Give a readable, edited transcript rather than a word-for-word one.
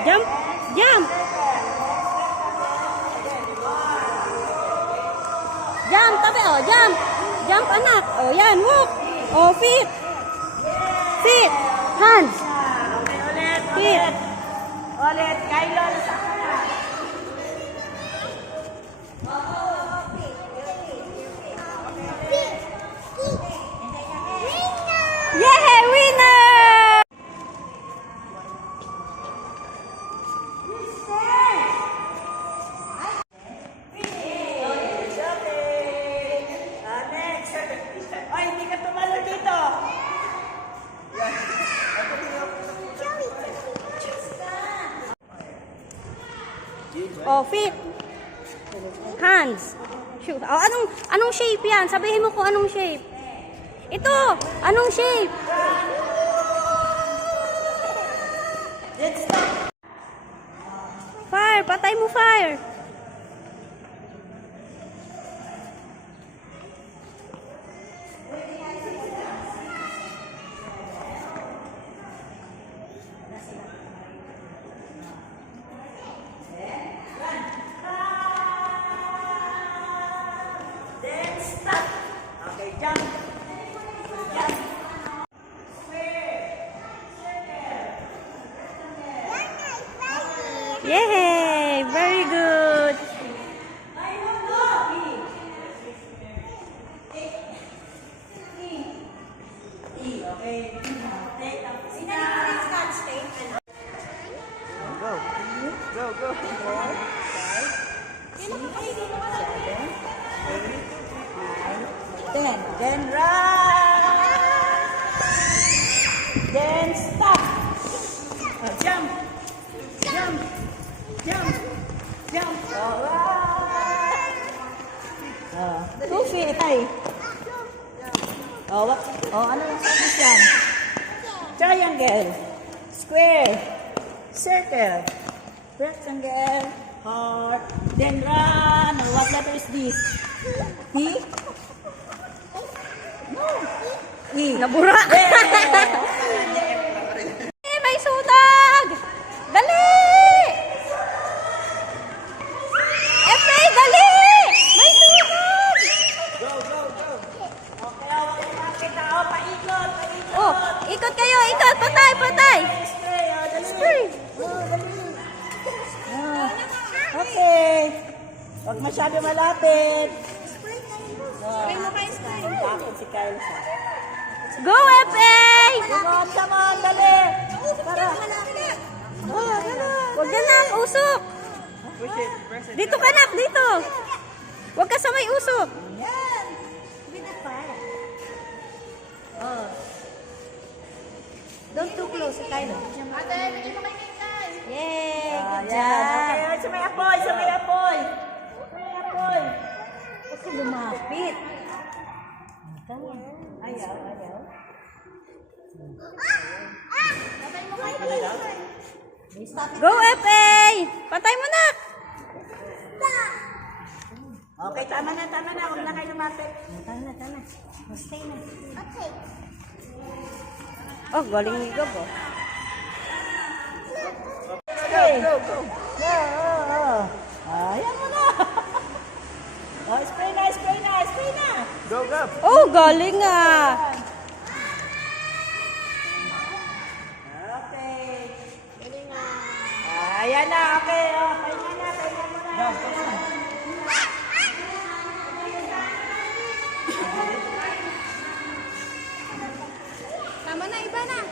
Jump. Jump. Jump, tabi, oh, jump. Jump, anak. Oh, yan, walk. Oh, feet. Feet. Hands. Okay, ulit. Feet. Ulit. Kylo, nasa ka na. Yeah, winner! Next. Ay, hindi ka tumalo dito. Oh, feet. Hands. Shoot. Oh, anong shape yan? Sabihin mo kung anong shape. Ito, anong shape? Let's stop. Fire, patay mo fire. Then stop. Okay, jump. Jump. Yay! Very good. Go. Go, go. 10. Then run. Then stop. Jump. Jump. Jump. Jump. Alright. 2 feet. Ay. Oh, what? Oh, ano yung sabi yan? Triangle. Square. Circle. Rectangle. Heart. Then run. What letter is this? T? No. E. Nabura. Yeah. May sunog! Dali! Efray, dali! May sunog! Go, go, go. Okay, awak yung makita. Oh, paikot, paikot. Oh, ikot kayo, ikot. Patay, patay. Spray, oh, dali. Spray. Oh, dali. Okay. Huwag masyado malapit. Spray mo kayo, spray. Bakit si Kyle siya? Go, Efray! Come on, dali. Para. Huwag ka na, usok. Dito ka na, dito. Huwag ka sa may usok. Yan. Oh. Don't too close, Kyle. Ate, bigyan mo kay Kyle. Yay! Good Yan. job. Okay, sa may apoy, sa may apoy. Sa may apoy. Huwag ka lumapit. Ayaw, ayaw. Go, Efray! Patay mo na. Okay, tama na, tama na. Huwag na kayo lumapit. Tama na. Stay na. Oh, galing ni Gab, oh. Okay. Go, go, go. Go, ayan mo na. Oh, spray na, spray na, spray na. Go, go. Oh, galing ah. Okay. Ayan na, okay. Oh, pahinga na, pahinga mo na. Tama na, iba na.